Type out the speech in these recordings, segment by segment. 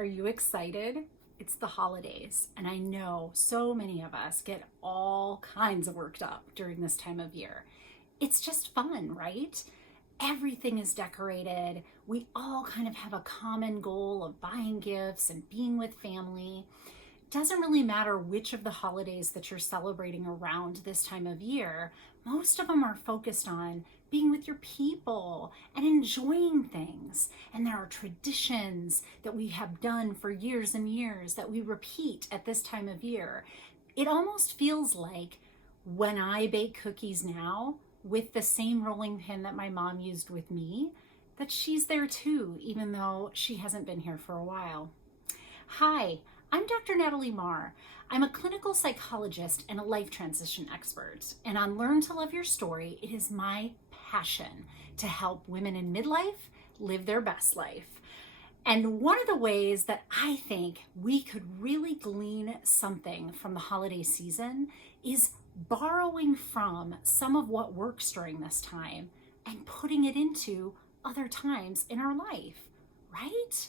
Are you excited? It's the holidays, and I know so many of us get all kinds of worked up during this time of year. It's just fun, right? Everything is decorated. We all kind of have a common goal of buying gifts and being with family. Doesn't really matter which of the holidays that you're celebrating around this time of year. Most of them are focused on being with your people and enjoying things. And there are traditions that we have done for years and years that we repeat at this time of year. It almost feels like when I bake cookies now with the same rolling pin that my mom used with me, that she's there too, even though she hasn't been here for a while. Hi, I'm Dr. Natalie Marr. I'm a clinical psychologist and a life transition expert. And on Learn to Love Your Story, it is my passion to help women in midlife live their best life. And one of the ways that I think we could really glean something from the holiday season is borrowing from some of what works during this time and putting it into other times in our life, right?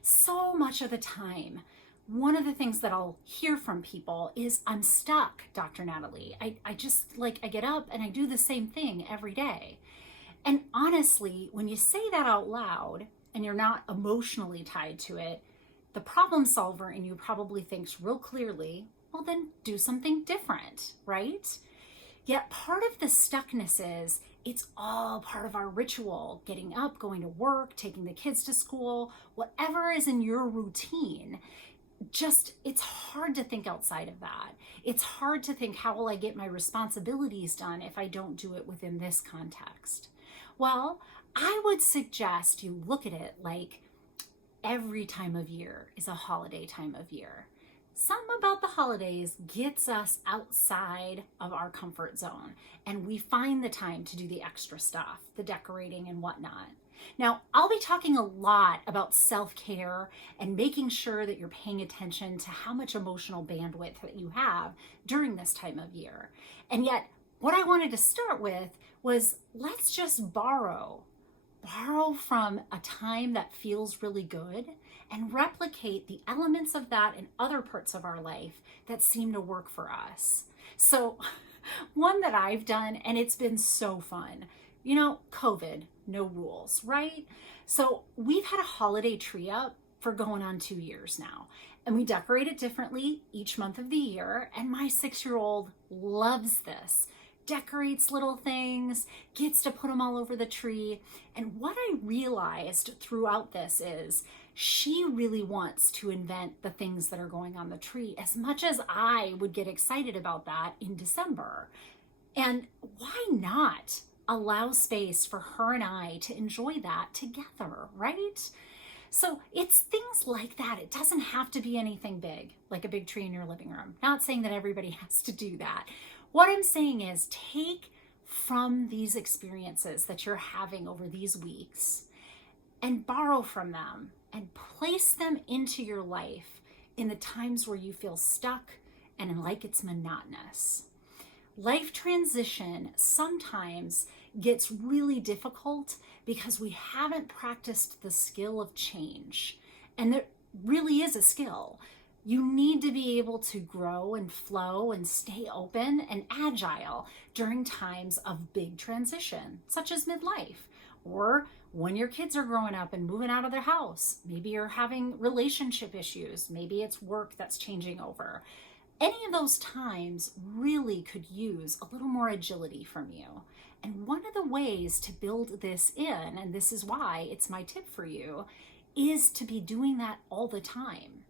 So much of the time, one of the things that I'll hear from people is, I'm stuck, Dr. Natalie. I get up and I do the same thing every day. And honestly, when you say that out loud and you're not emotionally tied to it, the problem solver in you probably thinks real clearly, well, then do something different, right? Yet part of the stuckness is it's all part of our ritual, getting up, going to work, taking the kids to school, whatever is in your routine. It's hard to think outside of that. It's hard to think, how will I get my responsibilities done if I don't do it within this context? Well, I would suggest you look at it like every time of year is a holiday time of year. Something about the holidays gets us outside of our comfort zone, and we find the time to do the extra stuff, the decorating and whatnot. Now, I'll be talking a lot about self-care and making sure that you're paying attention to how much emotional bandwidth that you have during this time of year. And yet, what I wanted to start with was, let's just borrow from a time that feels really good and replicate the elements of that in other parts of our life that seem to work for us. So one that I've done, and it's been so fun, COVID, no rules, right? So we've had a holiday tree up for going on 2 years now, and we decorate it differently each month of the year. And my 6-year-old loves this. Decorates little things, gets to put them all over the tree. And what I realized throughout this is she really wants to invent the things that are going on the tree as much as I would get excited about that in December. And why not allow space for her and I to enjoy that together, right? So it's things like that. It doesn't have to be anything big, like a big tree in your living room. Not saying that everybody has to do that. What I'm saying is, take from these experiences that you're having over these weeks and borrow from them and place them into your life in the times where you feel stuck and like it's monotonous. Life transition sometimes gets really difficult because we haven't practiced the skill of change. And there really is a skill. You need to be able to grow and flow and stay open and agile during times of big transition, such as midlife, or when your kids are growing up and moving out of their house. Maybe you're having relationship issues. Maybe it's work that's changing over. Any of those times really could use a little more agility from you. And one of the ways to build this in, and this is why it's my tip for you, is to be doing that all the time.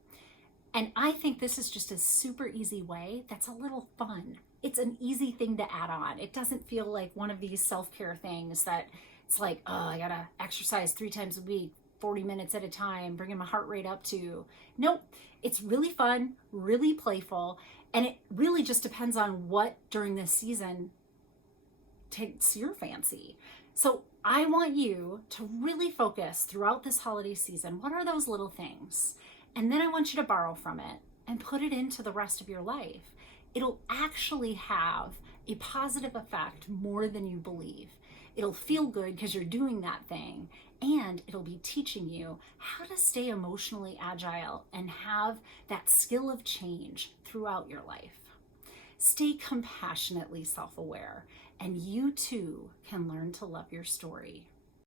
And I think this is just a super easy way that's a little fun. It's an easy thing to add on. It doesn't feel like one of these self-care things that it's like, oh, I gotta exercise 3 times a week, 40 minutes at a time, bringing my heart rate up to. Nope, it's really fun, really playful, and it really just depends on what during this season takes your fancy. So I want you to really focus throughout this holiday season. What are those little things? And then I want you to borrow from it and put it into the rest of your life. It'll actually have a positive effect more than you believe. It'll feel good because you're doing that thing. And it'll be teaching you how to stay emotionally agile and have that skill of change throughout your life. Stay compassionately self-aware, and you too can learn to love your story.